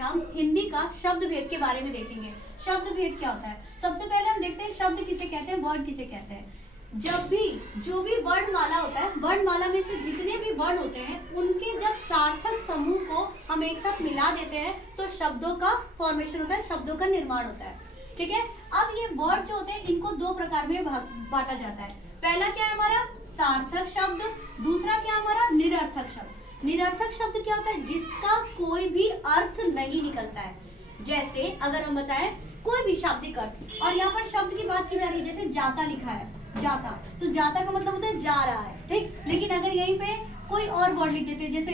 हम हिंदी का शब्द भेद के बारे में देखेंगे। शब्द भेद क्या होता है? सबसे पहले हम देखते हैं शब्द किसे कहते हैं, वर्ड किसे कहते हैं। जब भी जो भी वर्णमाला होता है, वर्णमाला में से जितने भी वर्ण होते हैं उनके जब सार्थक समूह को हम एक साथ मिला देते हैं तो शब्दों का फॉर्मेशन होता है, शब्दों का निर्माण होता है। ठीक है, अब ये वर्ड जो होते हैं इनको दो प्रकार में बांटा जाता है। पहला क्या है हमारा? सार्थक शब्द। दूसरा क्या है हमारा? निरर्थक शब्द। निरर्थक शब्द क्या होता है? जिसका कोई भी अर्थ नहीं निकलता है। जैसे अगर हम बताएं कोई भी शाब्दिक अर्थ, और यहाँ पर शब्द की बात की जा रही है, जैसे जाता लिखा है, जाता, तो जाता का मतलब होता है जा रहा है, ठीक। लेकिन अगर यहीं पे कोई और वर्ड लिख देते, जैसे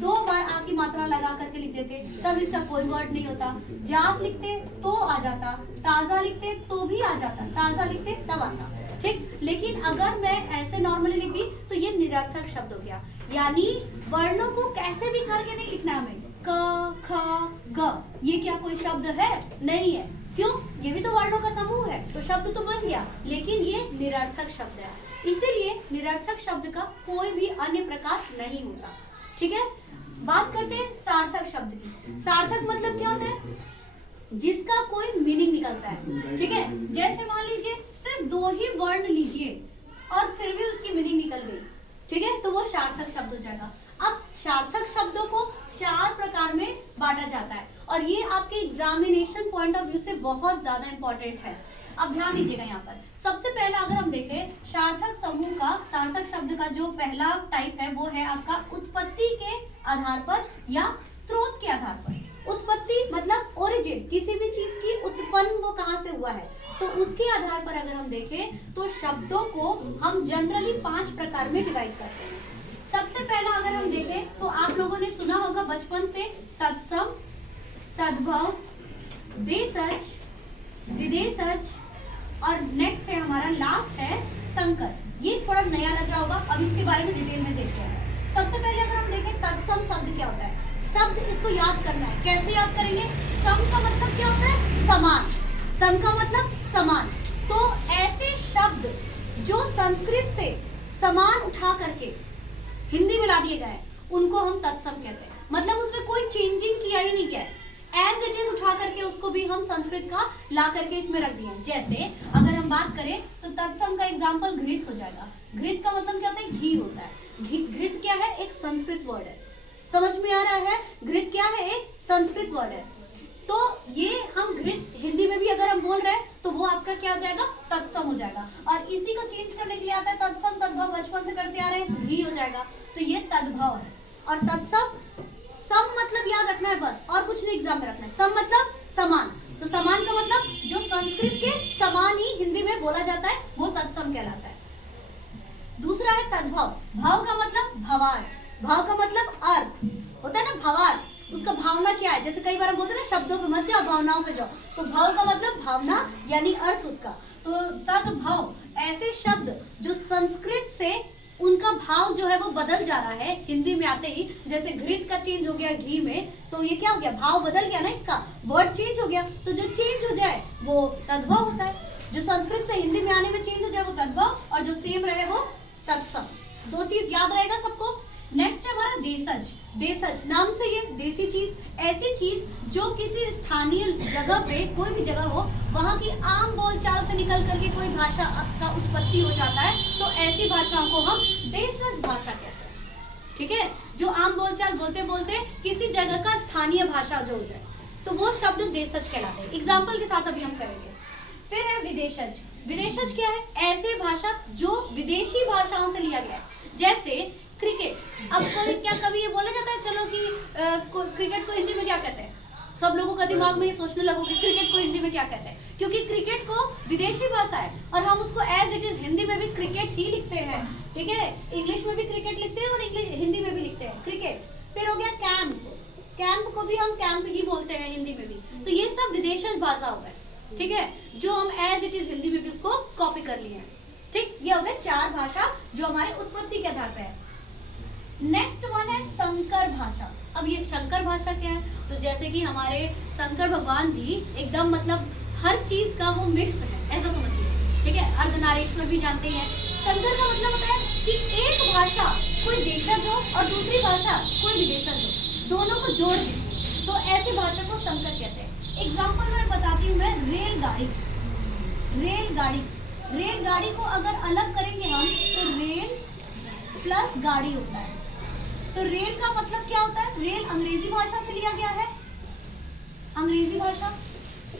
2 बार आ की मात्रा लगा करके लिख देते, तब इसका कोई वर्ड नहीं होता। जात लिखते तो आ जाता, ताजा लिखते तो भी आ जाता, ताजा लिखते तब आता, ठीक। लेकिन अगर मैं ऐसे नॉर्मली लिख दी तो ये निरर्थक शब्द हो गया। यानी वर्णों को कैसे भी करके नहीं लिखना हमें। क ख ग, ये क्या कोई शब्द है? नहीं है। क्यों? ये भी तो वर्णों का समूह है, तो शब्द तो बन गया, लेकिन ये निरर्थक शब्द है। इसीलिए निरर्थक शब्द का कोई भी अन्य प्रकार नहीं होता। ठीक है, बात करते हैं सार्थक शब्द की। सार्थक मतलब क्या होता है? जिसका कोई मीनिंग निकलता है। ठीक है, जैसे मान लीजिए सिर्फ 2 ही वर्ण लीजिए और फिर भी उसकी मीनिंग निकल गई, ठीक है, तो वो सार्थक शब्द हो जाएगा। अब सार्थक शब्दों को 4 प्रकार में बांटा जाता है और ये आपके एग्जामिनेशन पॉइंट ऑफ व्यू से बहुत ज्यादा इंपॉर्टेंट है। अब ध्यान दीजिएगा यहाँ पर। सबसे पहला अगर हम देखें सार्थक समूह का, सार्थक शब्द का जो पहला टाइप है वो है आपका उत्पत्ति के आधार पर या स्रोत के आधार पर। उत्पत्ति मतलब ओरिजिन, किसी भी चीज की उत्पन्न वो कहाँ से हुआ है, तो उसके आधार पर अगर हम देखें तो शब्दों को हम जनरली 5 प्रकार में डिवाइड करते हैं। सबसे पहला अगर हम देखें तो आप लोगों ने सुना होगा बचपन से तत्सम, तद्भव, देशज, विदेशज और नेक्स्ट है हमारा लास्ट है संकर। ये थोड़ा नया लग रहा होगा, अब इसके बारे में डिटेल में देखते हैं। सबसे पहले अगर हम देखें तत्सम शब्द क्या होता है? शब्द इसको याद करना है। कैसे याद करेंगे? सम का मतलब क्या होता है? समान। सम का मतलब समान। तो ऐसे शब्द जो संस्कृत से समान उठा करके हिंदी में ला दिए गए उनको हम तत्सम कहते हैं। मतलब उसमें कोई चेंजिंग किया ही नहीं, क्या एज इट इज उठा करके उसको भी हम संस्कृत का ला करके इसमें रख दिया। जैसे अगर हम बात करें तो तत्सम का एग्जाम्पल घृत हो जाएगा। घृत का मतलब क्या होता है? घी होता है। घृत क्या है? एक संस्कृत वर्ड है। समझ में आ रहा है? घृत क्या है? एक संस्कृत वर्ड है। तो ये हम घृत हिंदी में भी अगर हम बोल रहे हैं तो वो आपका क्या हो जाएगा? तत्सम हो जाएगा। और इसी को चेंज करने के लिए आता है तत्सम तद्भव, बचपन से करते आ रहे हैं तो घी हो जाएगा, तो ये तद्भव है। और तत्सम, सम मतलब याद रखना है बस, और कुछ नहीं एग्जाम में रखना है। सम मतलब समान, तो समान का मतलब जो संस्कृत के समान ही हिंदी में बोला जाता है वो तत्सम कहलाता है। दूसरा है तद्भव। भव का मतलब भावार्थ, भाव का मतलब अर्थ होता है ना, भावार्थ। उसका भावना क्या है? जैसे कई बार हम बोलते हैं ना शब्दों पे मत जाओ भावनाओं पे जाओ, तो भाव का मतलब भावना यानी अर्थ उसका। तो तद्भव ऐसे शब्द जो संस्कृत से उनका भाव जो है वो बदल जा रहा है हिंदी में आते ही। जैसे घृत का चेंज हो गया घी में, तो ये क्या हो गया? भाव बदल गया ना, इसका वर्ड चेंज हो गया। तो जो चेंज हो जाए वो तद्भव होता है। जो संस्कृत से हिंदी में आने में चेंज हो जाए वो तद्भव, और जो सेम रहे वो तत्सम। 2 चीज याद रहेगा सबको। नेक्स्ट है हमारा देशज। देशज नाम से ये देसी चीज, ऐसी चीज जो किसी स्थानीय जगह पे, कोई भी जगह हो, वहाँ की आम बोलचाल से निकल करके कोई भाषा का उत्पत्ति हो जाता है, तो ऐसी भाषाओं को हम देशज भाषा कहते हैं। ठीक है, जो आम बोलचाल बोलते बोलते किसी जगह का स्थानीय भाषा जो हो जाए तो वो शब्द देशज कहलाते हैं। एग्जाम्पल के साथ अभी हम करेंगे। फिर है विदेशज। विदेशज क्या है? ऐसे भाषा जो विदेशी भाषाओं से लिया गया है। जैसे क्रिकेट। अब कोई क्या कभी ये बोला जाता है चलो कि क्रिकेट को हिंदी में क्या कहते हैं? सब लोगों का दिमाग में ये सोचने लगो कि क्रिकेट को हिंदी में क्या कहते हैं, क्योंकि क्रिकेट को विदेशी भाषा है और हम उसको एज इट इज हिंदी में भी क्रिकेट ही लिखते हैं। ठीक है, इंग्लिश में भी क्रिकेट लिखते हैं और हिंदी में भी लिखते हैं क्रिकेट। फिर हो गया कैंप। कैंप को भी हम कैंप ही बोलते हैं हिंदी में भी। तो ये सब विदेशी भाषा हो गए, ठीक है, जो हम एज इट इज हिंदी में भी उसको कॉपी कर लिए हैं। ठीक, ये हो गए 4 भाषा जो हमारे उत्पत्ति के आधार पर है। नेक्स्ट वन है संकर भाषा। अब ये शंकर भाषा क्या है? तो जैसे कि हमारे शंकर भगवान जी एकदम मतलब हर चीज का वो मिक्स है, ऐसा समझिए। ठीक है, अर्धनारीश्वर भी जानते हैं। संकर का मतलब होता है कि एक भाषा कोई देशज हो और दूसरी भाषा कोई विदेशज हो, दोनों को जोड़ दीजिए तो ऐसी भाषा भाषा को संकर कहते हैं। एग्जाम्पल मैं बताती हूँ, मैं रेलगाड़ी, रेलगाड़ी, रेलगाड़ी को अगर अलग करेंगे हम तो रेल प्लस गाड़ी होता है। तो रेल का मतलब क्या होता है? रेल अंग्रेजी भाषा से लिया गया है, अंग्रेजी भाषा,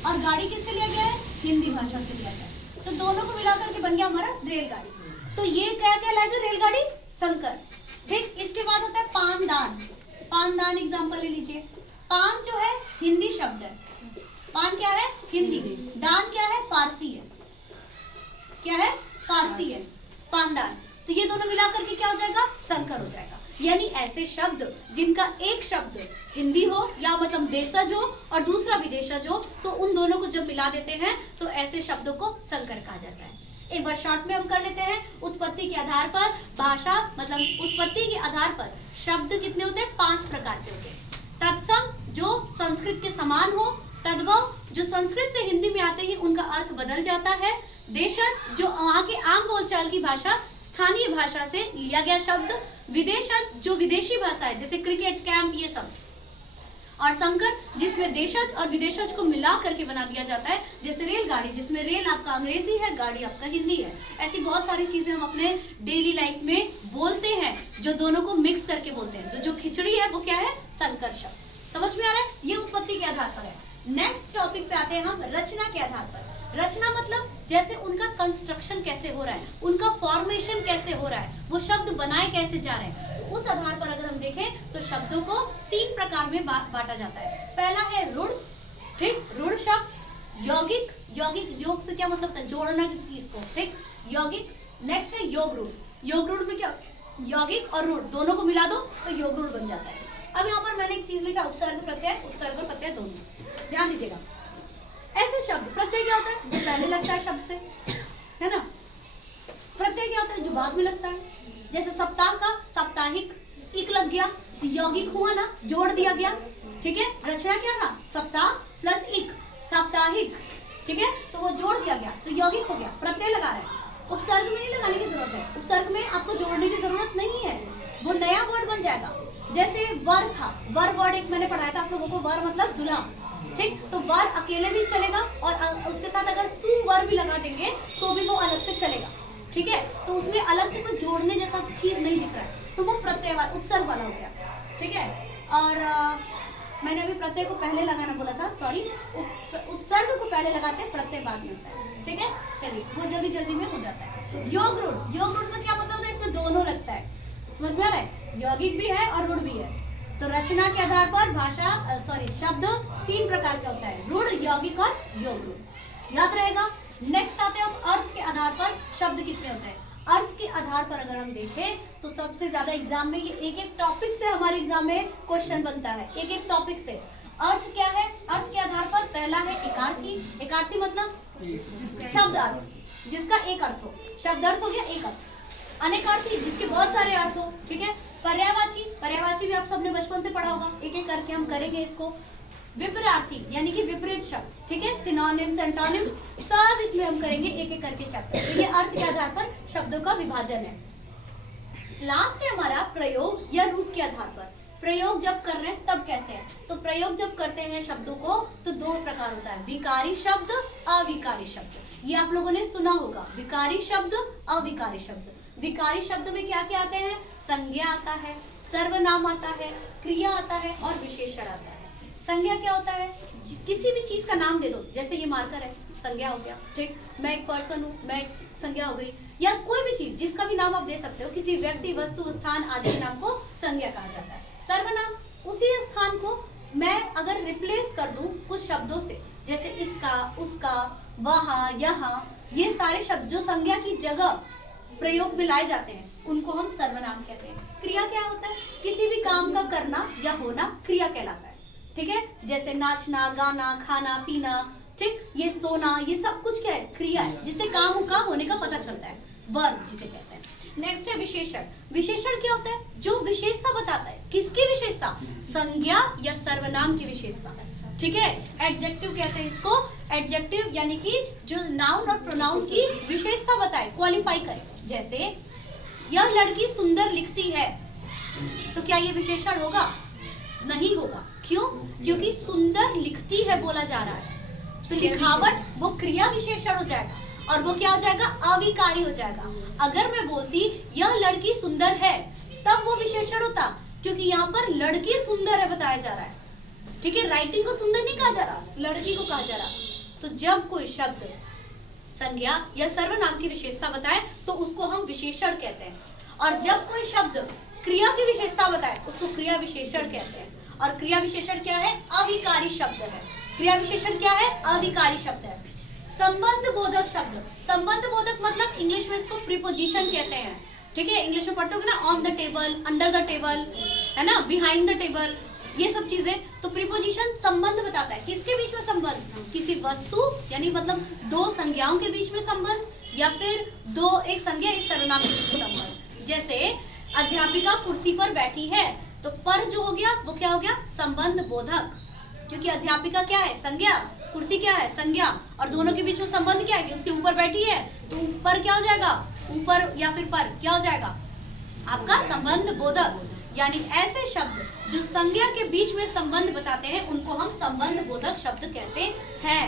और गाड़ी किससे लिया गया है? हिंदी भाषा से लिया गया है। तो दोनों को मिलाकर के बन गया हमारा रेलगाड़ी। तो ये क्या कहलाएगा? रेलगाड़ी संकर। ठीक, इसके बाद होता है पानदान। पानदान एग्जाम्पल ले लीजिए। पान जो है हिंदी शब्द है, पान क्या है? हिंदी। दान क्या है? फारसी है। क्या है? फारसी है पानदान। तो ये दोनों मिलाकर के क्या हो जाएगा? संकर हो जाएगा। यानी ऐसे शब्द जिनका एक शब्द हिंदी हो या मतलब देशज हो और दूसरा विदेशज हो, तो उन दोनों को जब मिला देते हैं तो ऐसे शब्दों को संकर कहा जाता है। एक बार शॉर्ट में हम कर लेते हैं। उत्पत्ति के आधार पर भाषा, मतलब उत्पत्ति के आधार पर शब्द कितने होते हैं? 5 प्रकार के होते हैं। तत्सम जो संस्कृत के समान हो, तद्भव जो संस्कृत से हिंदी में आते ही उनका अर्थ बदल जाता है, देशज जो वहाँ के आम बोलचाल की भाषा स्थानीय भाषा से लिया गया शब्द, विदेशज जो विदेशी भाषा है जैसे क्रिकेट, कैंप, ये सब, और संकर जिसमें देशज और विदेशज को मिला करके बना दिया जाता है, जैसे रेलगाड़ी जिसमें रेल आपका अंग्रेजी है, गाड़ी आपका हिंदी है। ऐसी बहुत सारी चीजें हम अपने डेली लाइफ में बोलते हैं जो दोनों को मिक्स करके बोलते हैं। तो जो खिचड़ी है वो क्या है? संकर शब्द। समझ में आ रहा है? ये उत्पत्ति के आधार पर है। नेक्स्ट टॉपिक पे आते हैं हम रचना के आधार पर। रचना मतलब जैसे उनका कंस्ट्रक्शन कैसे हो रहा है, उनका फॉर्मेशन कैसे हो रहा है, वो शब्द बनाए कैसे जा रहे हैं। तो उस आधार पर अगर हम देखें तो शब्दों को 3 प्रकार में बांटा जाता है। पहला है रूढ़। ठीक, रूढ़ शब्द। यौगिक, यौगिक योग से क्या मतलब था? जोड़ना किसी चीज को। ठीक, यौगिक। नेक्स्ट है योग रूढ़। योग रूढ़ में क्या? यौगिक और रूढ़ दोनों को मिला दो तो योग रूढ़ बन जाता है। अब यहाँ पर मैंने एक चीज लिखा, उपसर्ग प्रत्यय, उपसर्ग और प्रत्यय दोनों। ध्यान दीजिएगा, ऐसे शब्द, प्रत्यय क्या होता है? जो पहले लगता है शब्द से, है ना। प्रत्यय क्या होता है? जो बाद में लगता है। जैसे सप्ताह का साप्ताहिक, इक लग गया, यौगिक हुआ ना, जोड़ दिया गया। ठीक है, रचना क्या था? सप्ताह प्लस इक, साप्ताहिक। ठीक है, तो वो जोड़ दिया गया तो यौगिक हो गया। प्रत्यय लगा रहा है, उपसर्ग में नहीं लगाने की जरूरत है। उपसर्ग में आपको जोड़ने की जरूरत नहीं है, वो नया वर्ड बन जाएगा। जैसे वर था, वर वर्ड एक मैंने पढ़ाया था आप लोगों को, वर मतलब दूल्हा। ठीक, तो वर अकेले भी चलेगा और उसके साथ अगर सुवर भी लगा देंगे तो भी वो अलग से चलेगा। ठीक है, तो उसमें अलग से कोई जोड़ने जैसा चीज नहीं दिख रहा है, तो वो प्रत्यय वाला, उपसर्ग वाला हो गया। ठीक है, और मैंने अभी प्रत्यय को पहले लगाना बोला था, सॉरी, उपसर्ग को पहले लगाते हैं, प्रत्यय बाद में होता है। ठीक है, चलिए वो जल्दी जल्दी में हो जाता है। योग रूढ़, योग रूढ़ का क्या मतलब है? इसमें दोनों लगता है। समझ में आ रहा है? यौगिक भी है और रूढ़ भी है। तो रचना के आधार पर भाषा, शब्द 3 प्रकार का होता है, रूढ़, यौगिक और योग रूढ़। याद रहेगा। नेक्स्ट आते हैं हम अर्थ के आधार पर शब्द कितने होते हैं। अर्थ के आधार पर अगर हम देखें तो सबसे ज्यादा एग्जाम में ये एक टॉपिक से हमारे एग्जाम में क्वेश्चन बनता है, एक टॉपिक से। अर्थ क्या है? अर्थ के आधार पर पहला है एकार्थी। एकार्थी मतलब शब्द अर्थ जिसका एक अर्थ हो, शब्द अर्थ हो गया एक अर्थ। अनेकार्थी जिसके बहुत सारे अर्थ हो। ठीक है, पर्यायवाची, पर्यायवाची भी आप सबने बचपन से पढ़ा होगा, एक एक करके हम करेंगे इसको। विपरीतार्थी यानी कि विपरीत शब्द। ठीक है, सिनोनिम्स, एंटोनिम्स सब इसमें हम करेंगे एक एक करके चैप्टर। तो ये अर्थ के आधार पर शब्दों का विभाजन है। लास्ट है हमारा प्रयोग या रूप के आधार पर। प्रयोग जब कर रहे हैं तब कैसे है? तो प्रयोग जब करते हैं शब्दों को तो 2 प्रकार होता है, विकारी शब्द, अविकारी शब्द। ये आप लोगों ने सुना होगा, विकारी शब्द, अविकारी शब्द। विकारी शब्द में क्या क्या आते हैं? संज्ञा आता है, सर्वनाम आता है, क्रिया आता है और विशेषण आता है। संज्ञा क्या होता है? किसी भी चीज का नाम दे दो, जैसे ये मार्कर है, संज्ञा हो गया। ठीक, मैं एक पर्सन हूँ, मैं संज्ञा हो गई। या कोई भी चीज जिसका भी नाम आप दे सकते हो, किसी व्यक्ति, वस्तु, स्थान आदि के नाम को संज्ञा कहा जाता है। सर्वनाम, उसी स्थान को मैं अगर रिप्लेस कर दूं कुछ शब्दों से, जैसे इसका, उसका, वहाँ, यहाँ, ये सारे शब्द जो संज्ञा की जगह प्रयोग में लाए जाते हैं उनको हम सर्वनाम कहते हैं। क्रिया क्या होता है? किसी भी काम का करना या होना क्रिया कहलाता है। ठीक है, जैसे नाचना, गाना, खाना, पीना, ठीक, ये सोना, ये सब कुछ क्या है? क्रिया है, जिससे काम का होने का पता चलता है, वर्ब जिसे कहते हैं। नेक्स्ट है विशेषण। विशेषण क्या होता है? जो विशेषता बताता है। किसकी विशेषता? संज्ञा या सर्वनाम की विशेषता। ठीक है, एडजेक्टिव कहते हैं इसको। एडजेक्टिव यानी कि जो नाउन और प्रोनाउन की विशेषता बताए, क्वालिफाई करे। जैसे यह लड़की सुंदर लिखती है, तो क्या ये विशेषण होगा? नहीं होगा, क्यों? क्योंकि सुंदर लिखती है बोला जा रहा है, तो लिखावट वो क्रिया विशेषण हो जाएगा और वो क्या हो जाएगा? अविकारी हो जाएगा। अगर मैं बोलती यह लड़की सुंदर है, तब वो विशेषण होता, क्योंकि यहाँ पर लड़की सुंदर है बताया जा रहा है, ठीक है। राइटिंग को सुंदर नहीं कहा जा रहा, लड़की को कहा जा रहा। तो जब कोई शब्द संज्ञा या सर्वनाम की विशेषता बताए तो उसको हम विशेषण कहते हैं, और जब कोई शब्द क्रिया की विशेषता बताए उसको क्रिया विशेषण कहते हैं। और क्रिया विशेषण क्या है? अविकारी शब्द है। क्रिया विशेषण क्या है? अविकारी शब्द है। संबंध बोधक शब्द, संबंध बोधक मतलब इंग्लिश में इसको प्रीपोजिशन कहते हैं, ठीक है। इंग्लिश में पढ़ते हो ना, on the table, under the table, है ना, बिहाइंड द टेबल, ये सब चीजें। तो प्रीपोजिशन संबंध बताता है। किसके बीच में संबंध? किसी वस्तु यानी मतलब दो संज्ञाओं के बीच में संबंध, या फिर दो, एक संज्ञा एक सर्वनाम के बीच में संबंध। जैसे अध्यापिका कुर्सी पर बैठी है, तो पर जो हो गया वो क्या हो गया? संबंध बोधक, क्योंकि अध्यापिका क्या है? संज्ञा, कुर्सी क्या है? संज्ञा, और दोनों के बीच में संबंध क्या है? कि उसके ऊपर बैठी है, तो ऊपर क्या हो जाएगा? ऊपर या फिर पर क्या हो जाएगा? आपका संबंध बोधक। यानी ऐसे शब्द जो संज्ञा के बीच में संबंध बताते हैं उनको हम संबंध बोधक शब्द कहते हैं।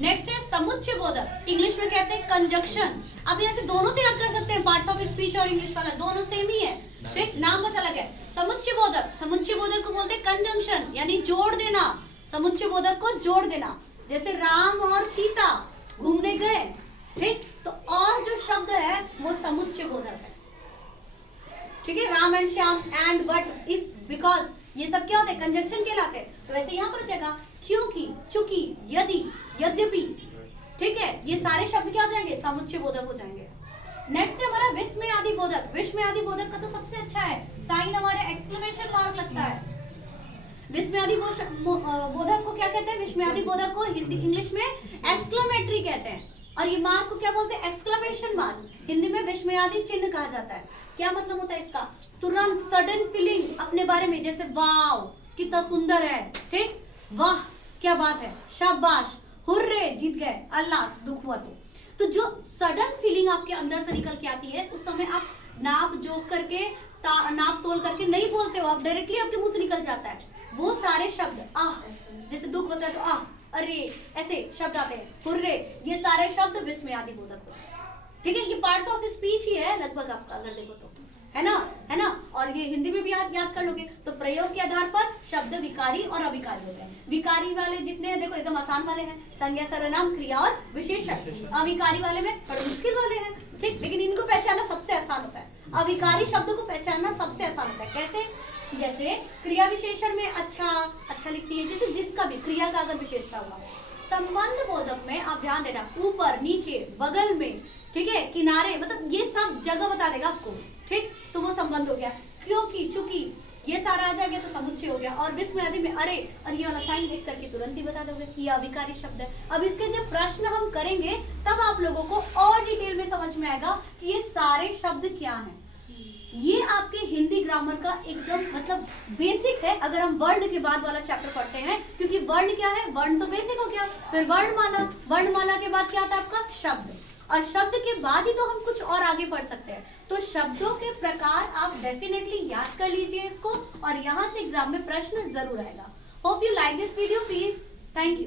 नेक्स्ट है समुच्चय बोधक, इंग्लिश में कहते हैं कंजक्शन। अब यहाँ से दोनों तो याद कर सकते हैं, पार्ट्स ऑफ स्पीच और इंग्लिश वाला दोनों सेम ही है, ठीक, नाम बस अलग है। समुच्चय बोधक, समुच्चय बोधक को बोलते हैं कंजंक्शन, यानी जोड़ देना, समुच्चय बोधक को जोड़ देना। जैसे राम और सीता घूमने गए, ठीक, तो और जो शब्द है वो समुच्चय बोधक है, ठीक है। Ram and Shyam, and, but, if, because, ये सब क्या होते हैं? कंजंक्शन कहलाते हैं। तो वैसे यहाँ पर जगह क्योंकि, चूंकि, यदि, यद्यपि, ठीक है, ये सारे शब्द क्या हो जाएंगे? समुच्चय बोधक हो जाएंगे। नेक्स्ट है हमारा विस्मयादि बोधक। विस्मयादि बोधक का तो सबसे अच्छा है, साइन हमारे एक्सक्लेमेशन मार्क लगता है। विस्मयादि बोधक को क्या कहते हैं? विस्मयादि बोधक को हिंदी इंग्लिश में एक्सक्लेमेटरी कहते हैं, और ये मार्क को क्या बोलते हैं? Exclamation mark. हिंदी में विस्मयादि चिन्ह कहा जाता है। क्या मतलब होता है इसका? तुरंत सडन फीलिंग अपने बारे में, जैसे वाव कितना सुंदर है, ठीक, वाह क्या बात है, शाबाश, हुर्रे जीत गए, अल्लाह दुख हुआ तो जो सडन फीलिंग आपके अंदर से निकल के आती है, उस समय आप नाप जोक करके, नाप तोल करके नहीं बोलते हो, आप डायरेक्टली आपके मुंह से निकल जाता है। वो सारे शब्द, आह, जैसे दुख होता है तो आह, अरे, ऐसे शब्द आते हैं, हुर्रे, ये सारे शब्द विस्मयादि बोधक होते हैं, ठीक है। ये पार्ट्स ऑफ स्पीच ही है लगभग, आपका अगर देखो तो, है ना, है ना। और ये हिंदी में भी याद कर लोगे। तो प्रयोग के आधार पर शब्द विकारी और अविकारी होते हैं। विकारी वाले जितने हैं देखो एकदम आसान वाले हैं, संज्ञा, सर्वनाम, क्रिया और विशेषण। अविकारी वाले में बड़े मुश्किल वाले हैं, ठीक, लेकिन इनको पहचानना सबसे आसान होता है। अविकारी शब्द को पहचानना सबसे आसान होता है। कैसे? जैसे क्रिया विशेषण में अच्छा लिखती है, जैसे जिसका भी क्रिया का अगर विशेषता हुआ। संबंध बोधक में आप ध्यान देना, ऊपर, नीचे, बगल में, ठीक है, किनारे, मतलब ये सब जगह बता देगा आपको, ठीक, तो वो संबंध हो गया। क्योंकि, चूंकि, ये सारा आ जाएगा तो समुच्चय हो गया। और विस्मयादि में अरे, और ये वाला साइन देख करके तुरंत ही बता दोगे कि ये अविकारी शब्द है। अब इसके जब प्रश्न हम करेंगे तब आप लोगों को और डिटेल में समझ में आएगा कि ये सारे शब्द क्या हैं। ये आपके हिंदी ग्रामर का एकदम मतलब बेसिक है, अगर हम वर्ण के बाद वाला चैप्टर पढ़ते हैं, क्योंकि वर्ण क्या है? वर्ण तो बेसिक हो गया, फिर वर्णमाला, वर्णमाला के बाद क्या आता है आपका? शब्द, और शब्द के बाद ही तो हम कुछ और आगे पढ़ सकते हैं। तो शब्दों के प्रकार आप डेफिनेटली याद कर लीजिए इसको, और यहाँ से एग्जाम में प्रश्न जरूर आएगा। Hope you like this video, please, thank you.